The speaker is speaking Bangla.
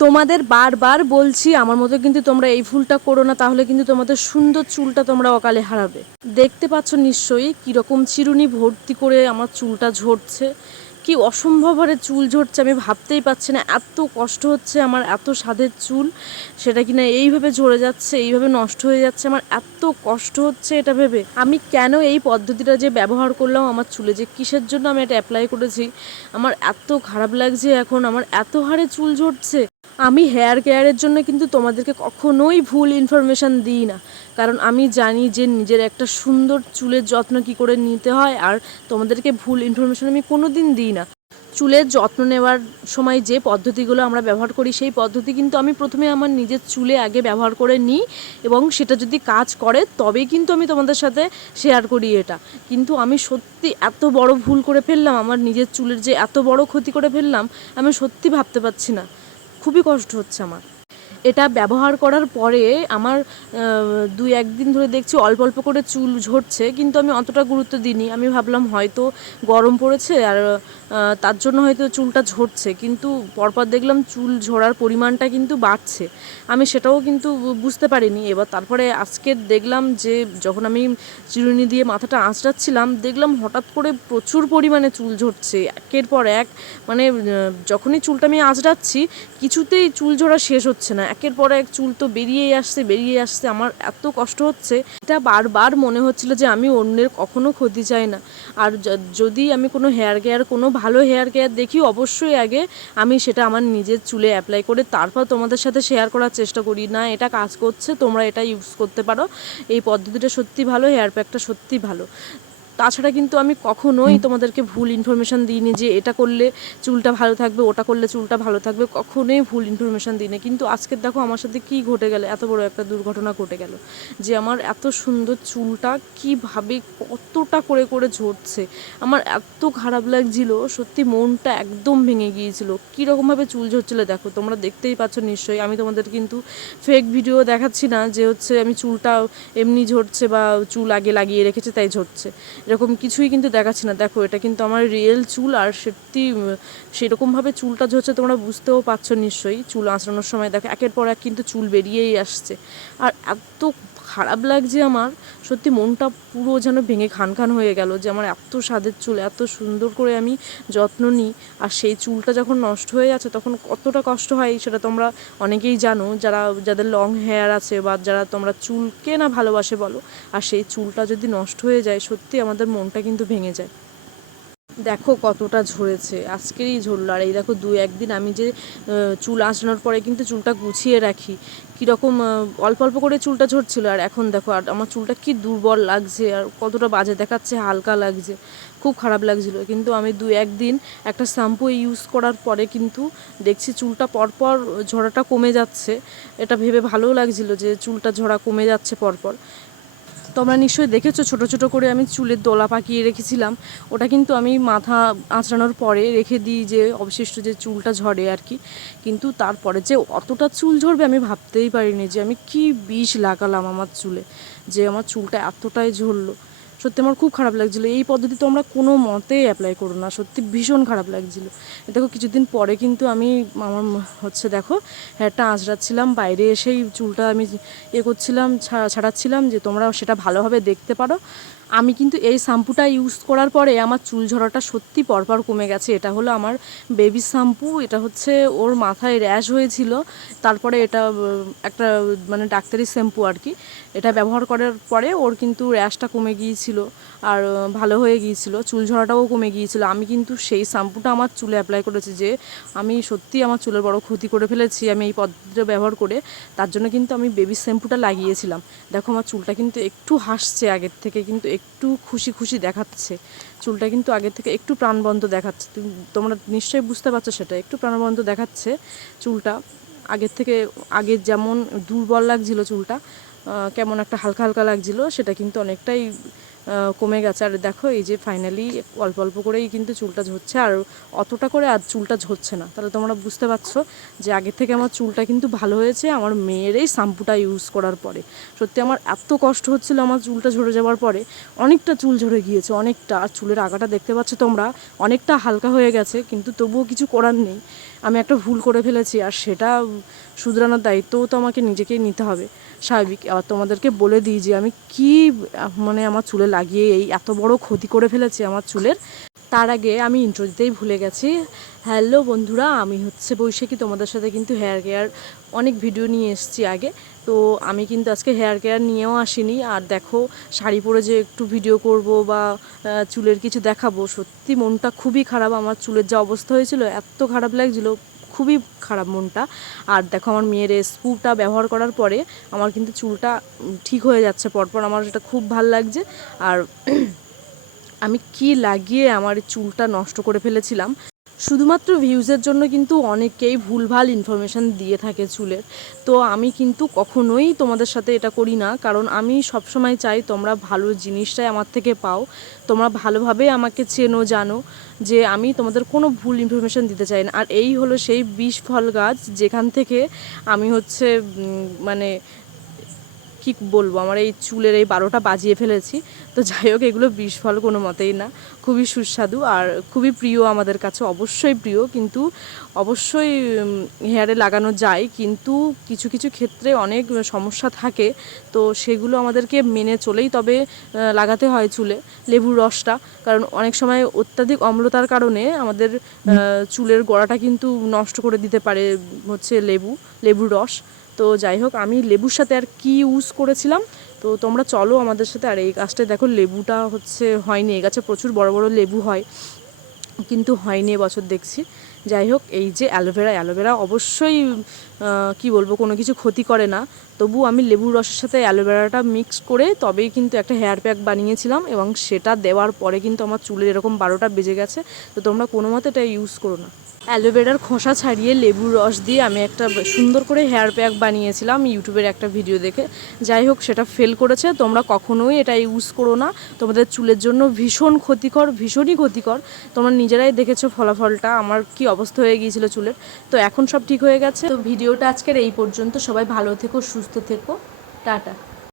তোমাদের বারবার বলছি আমার মতো কিন্তু তোমরা এই ভুলটা করো না, তাহলে কিন্তু তোমাদের সুন্দর চুলটা তোমরা অকালে হারাবে। দেখতে পাচ্ছ নিশ্চয়ই কীরকম চিরুনি ভর্তি করে আমার চুলটা ঝরছে, কি অসম্ভব হারে চুল ঝরছে, আমি ভাবতেই পারছি না। এত কষ্ট হচ্ছে আমার, এত স্বাদের চুল সেটা কিনা এইভাবে ঝরে যাচ্ছে, এইভাবে নষ্ট হয়ে যাচ্ছে। আমার এত কষ্ট হচ্ছে এটা ভেবে। আমি কেন এই পদ্ধতিটা যে ব্যবহার করলাম আমার চুলে, যে কিসের জন্য আমি এটা অ্যাপ্লাই করেছি, আমার এত খারাপ লাগছে এখন, আমার এত হারে চুল ঝরছে। আমি হেয়ার কেয়ারের জন্য কিন্তু তোমাদেরকে কখনোই ভুল ইনফরমেশান দিই না, কারণ আমি জানি যে নিজের একটা সুন্দর চুলের যত্ন কী করে নিতে হয়, আর তোমাদেরকে ভুল ইনফরমেশান আমি কোনো দিন দিই না। চুলের যত্ন নেওয়ার সময় যে পদ্ধতিগুলো আমরা ব্যবহার করি সেই পদ্ধতি কিন্তু আমি প্রথমে আমার নিজের চুলে আগে ব্যবহার করে নিই, এবং সেটা যদি কাজ করে তবেই কিন্তু আমি তোমাদের সাথে শেয়ার করি এটা। কিন্তু আমি সত্যি এত বড় ভুল করে ফেললাম, আমার নিজের চুলের যে এত বড় ক্ষতি করে ফেললাম, আমি সত্যি ভাবতে পারছি না। খুবই কষ্ট হচ্ছে আমার। এটা ব্যবহার করার পরে আমার 2-1 দিন ধরে দেখছি অল্প অল্প করে চুল ঝরছে, কিন্তু আমি অতটা গুরুত্ব দিইনি। আমি ভাবলাম হয়তো গরম পড়েছে আর তার জন্য হয়তো চুলটা ঝরছে, কিন্তু পরপর দেখলাম চুল ঝরার পরিমাণটা কিন্তু বাড়ছে। আমি সেটাও কিন্তু বুঝতে পারিনি। এবার তারপরে আজকে দেখলাম যে যখন আমি চিরুনি দিয়ে মাথাটা আঁচড়াচ্ছিলাম, দেখলাম হঠাৎ করে প্রচুর পরিমাণে চুল ঝরছে একের পর এক। মানে যখনই চুলটা আমি আঁচড়াচ্ছি কিছুতেই চুল ঝরা শেষ হচ্ছে না, একের পর এক চুল তো বেরিয়েই আসছে। আমার এত কষ্ট হচ্ছে, এটা বারবার মনে হচ্ছিল যে আমি অন্যের কখনো ক্ষতি চাই না। আর যদি আমি কোনো হেয়ার কেয়ার, কোনো ভালো হেয়ার কেয়ার দেখি, অবশ্যই আগে আমি সেটা আমার নিজের চুলে অ্যাপ্লাই করে তারপর তোমাদের সাথে শেয়ার করার চেষ্টা করি। না এটা কাজ করছে, তোমরা এটা ইউজ করতে পারো, এই পদ্ধতিটা সত্যি ভালো, হেয়ার প্যাকটা সত্যি ভালো। তাছাড়া কিন্তু আমি কখনোই তোমাদেরকে ভুল ইনফরমেশান দিইনি যে এটা করলে চুলটা ভালো থাকবে, ওটা করলে চুলটা ভালো থাকবে, কখনোই ভুল ইনফরমেশান দিইনি। কিন্তু আজকের দেখো আমার সাথে কী ঘটে গেল, এত বড় একটা দুর্ঘটনা ঘটে গেল যে আমার এত সুন্দর চুলটা কীভাবে কতটা করে করে ঝরছে। আমার এত খারাপ লাগছিল, সত্যি মনটা একদম ভেঙে গিয়েছিল। কীরকমভাবে চুল ঝরছিল দেখো, তোমরা দেখতেই পাচ্ছ নিশ্চয়ই। আমি তোমাদের কিন্তু ফেক ভিডিও দেখাচ্ছি না যে হচ্ছে আমি চুলটা এমনি ঝরছে বা চুল আগে লাগিয়ে রেখেছে তাই ঝরছে, এরকম কিছুই কিন্তু দেখাচ্ছি না। দেখো এটা কিন্তু আমার রিয়েল চুল, আর সত্যি সেরকমভাবে চুলটা ঝরছে তোমরা বুঝতেও পারছো নিশ্চয়ই। চুল আঁচড়ানোর সময় দেখো একের পর এক কিন্তু চুল বেরিয়েই আসছে, আর এত খারাপ লাগছে আমার, সত্যি মনটা পুরো যেন ভেঙে খান খান হয়ে গেল যে আমার এত স্বাদের চুল, এত সুন্দর করে আমি যত্ন নিই, আর সেই চুলটা যখন নষ্ট হয়ে যাচ্ছে তখন কতটা কষ্ট হয় সেটা তোমরা অনেকেই জানো, যাদের লং হেয়ার আছে বা যারা তোমরা চুলকে না ভালোবাসে বলো, আর সেই চুলটা যদি নষ্ট হয়ে যায় সত্যি আমাদের মনটা কিন্তু ভেঙে যায়। দেখো কতটা ঝরেছে, আজকেরই ঝরলো। আর এই দেখো 2-1 দিন আমি যে চুল আঁচড়ানোর পরে কিন্তু চুলটা গুছিয়ে রাখি, কীরকম অল্প অল্প করে চুলটা ঝরছিল, আর এখন দেখো আর আমার চুলটা কি দুর্বল লাগছে, আর কতটা বাজে দেখাচ্ছে, হালকা লাগছে, খুব খারাপ লাগছিল। কিন্তু আমি 2-1 দিন একটা শ্যাম্পু ইউজ করার পরে কিন্তু দেখছি চুলটা পরপর ঝরাটা কমে যাচ্ছে। এটা ভেবে ভালোও লাগছিল যে চুলটা ঝরা কমে যাচ্ছে পরপর। তোমরা নিশ্চয়ই দেখেছো ছোটো ছোটো করে আমি চুলের দোলা পাকিয়ে রেখেছিলাম, ওটা কিন্তু আমি মাথা আঁচড়ানোর পরে রেখে দিই যে অবশিষ্ট যে চুলটা ঝরে আর কি। কিন্তু তারপরে যে অতটা চুল ঝরবে আমি ভাবতেই পারিনি, যে আমি কি বিষ লাগালাম আমার চুলে যে আমার চুলটা এতটাই ঝরলো। সত্যি আমার খুব খারাপ লাগছিলো। এই পদ্ধতি তোমরা কোনো মতেই অ্যাপ্লাই করো না, সত্যি ভীষণ খারাপ লাগছিলো। দেখো কিছুদিন পরে কিন্তু আমি আমার হচ্ছে দেখো হেয়ারটা আঁচড়াচ্ছিলাম, বাইরে এসেই চুলটা আমি করছিলাম, ছাড়াচ্ছিলাম, যে তোমরা সেটা ভালোভাবে দেখতে পারো। আমি কিন্তু এই শ্যাম্পুটা ইউজ করার পরে আমার চুল ঝরাটা সত্যি পরপর কমে গেছে। এটা হলো আমার বেবি শ্যাম্পু, এটা হচ্ছে ওর মাথায় র্যাশ হয়েছিল, তারপরে এটা একটা মানে ডাক্তারি শ্যাম্পু আর কি। এটা ব্যবহার করার পরে ওর কিন্তু র্যাশটা কমে গিয়েছিল, আর ভালো হয়ে গিয়েছিল, চুল ঝরাটাও কমে গিয়েছিল। আমি কিন্তু সেই শ্যাম্পুটা আমার চুলে অ্যাপ্লাই করেছি, যে আমি সত্যি আমার চুলের বড় ক্ষতি করে ফেলেছি আমি এই পদ্ধতিটা ব্যবহার করে। তার জন্য কিন্তু আমি বেবি শ্যাম্পুটা লাগিয়েছিলাম। দেখো আমার চুলটা কিন্তু একটু হাসছে আগের থেকে, কিন্তু একটু খুশি খুশি দেখাচ্ছে, চুলটা কিন্তু আগের থেকে একটু প্রাণবন্ত দেখাচ্ছে। তোমরা নিশ্চয়ই বুঝতে পারছো, সেটা একটু প্রাণবন্ত দেখাচ্ছে চুলটা আগের থেকে। আগে যেমন দুর্বল লাগছিল চুলটা, কেমন একটা হালকা হালকা লাগছিলো, সেটা কিন্তু অনেকটাই কমে গেছে। আর দেখো এই যে ফাইনালি অল্প অল্প করেই কিন্তু চুলটা ঝরছে, আর অতটা করে আর চুলটা ঝরছে না। তাহলে তোমরা বুঝতে পারছো যে আগের থেকে আমার চুলটা কিন্তু ভালো হয়েছে আমার মেয়ের এই শ্যাম্পুটা ইউজ করার পরে। সত্যি আমার এত কষ্ট হচ্ছিলো আমার চুলটা ঝরে যাওয়ার পরে, অনেকটা চুল ঝরে গিয়েছে অনেকটা, আর চুলের আগাটা দেখতে পাচ্ছ তোমরা অনেকটা হালকা হয়ে গেছে, কিন্তু তবুও কিছু করার নেই। আমি একটা ভুল করে ফেলেছি, আর সেটা শুধরানোর দায়িত্বও তো আমাকে নিজেকেই নিতে হবে, স্বাভাবিক। আর তোমাদেরকে বলে দিই যে আমি কি মানে আমার চুলে লাগিয়ে এই এত বড় ক্ষতি করে ফেলেছি আমার চুলের। তার আগে আমি ইন্ট্রো দিতেই ভুলে গেছি। হ্যালো বন্ধুরা, আমি হচ্ছে বৈশাখী, তোমাদের সাথে কিন্তু হেয়ার কেয়ার অনেক ভিডিও নিয়ে এসেছি আগে। তো আমি কিন্তু আজকে হেয়ার কেয়ার নিয়েও আসিনি। আর দেখো, শাড়ি পরে যে একটু ভিডিও করব বা চুলের কিছু দেখাবো, সত্যি মনটা খুবই খারাপ। আমার চুলের যা অবস্থা হয়েছিল, এত খারাপ লাগছিল, খুবই খারাপ মনটা। আর দেখো, আমার মেয়ের স্পুটা ব্যবহার করার পরে আমার কিন্তু চুলটা ঠিক হয়ে যাচ্ছে পরপর, আমার সেটা খুব ভাল লাগছে। আর আমি কি লাগিয়ে আমার চুলটা নষ্ট করে ফেলেছিলাম, শুধুমাত্র ভিউজের জন্য কিন্তু অনেকেই ভুলভাল ইনফরমেশান দিয়ে থাকে চুলের। তো আমি কিন্তু কখনোই তোমাদের সাথে এটা করি না, কারণ আমি সবসময় চাই তোমরা ভালো জিনিসটাই আমার থেকে পাও, তোমরা ভালোভাবে আমাকে চেনো, জানো যে আমি তোমাদের কোনো ভুল ইনফরমেশান দিতে চাই না। আর এই হলো সেই বিষ ফল গাছ যেখান থেকে আমি হচ্ছে মানে কী বলবো, আমার এই চুলের এই 12টা বাজিয়ে ফেলেছি। তো যাই হোক, এগুলো বিষ ফল কোনো মতেই না, খুবই সুস্বাদু আর খুবই প্রিয় আমাদের কাছে, অবশ্যই প্রিয়। কিন্তু অবশ্যই হেয়ারে লাগানো যায়, কিন্তু কিছু কিছু ক্ষেত্রে অনেক সমস্যা থাকে, তো সেগুলো আমাদেরকে মেনে চলেই তবে লাগাতে হয় চুলে লেবুর রসটা। কারণ অনেক সময় অত্যাধিক অম্লতার কারণে আমাদের চুলের গোড়াটা কিন্তু নষ্ট করে দিতে পারে হচ্ছে লেবুর রস। তো যাই হোক, আমি লেবুর সাথে আর কি ইউজ করেছিলাম, তো তোমরা চলো আমাদের সাথে। আর এই গাছটায় দেখো, লেবুটা হচ্ছে হয়নি, এই গাছে প্রচুর বড় বড় লেবু হয়, কিন্তু হয়নি এবছর দেখছি। যাই হোক, এই যে অ্যালোভেরা অবশ্যই কি বলবো, কোনো কিছু ক্ষতি করে না। তবু আমি লেবুর রসের সাথে অ্যালোভেরাটা মিক্স করে তবেই কিন্তু একটা হেয়ার প্যাক বানিয়েছিলাম, এবং সেটা দেওয়ার পরে কিন্তু আমার চুলের এরকম 12টা বেজে গেছে। তো তোমরা কোনো মতে এটা ইউজ করো না। অ্যালোভেরার খোসা ছাড়িয়ে লেবুর রস দিয়ে আমি একটা সুন্দর করে হেয়ার প্যাক বানিয়েছিলাম ইউটিউবের একটা ভিডিও দেখে। যাই হোক, সেটা ফেল করেছে, তোমরা কখনোই এটা ইউজ করো না, তোমাদের চুলের জন্য ভীষণই ক্ষতিকর। তোমরা নিজেরাই দেখেছো ফলাফলটা, আমার কি অবস্থা হয়ে গিয়েছিল চুলের। তো এখন সব ঠিক হয়ে গেছে। তো ভিডিওটা আজকের এই পর্যন্ত, সবাই ভালো থেকো, সুস্থ থেকো, টাটা।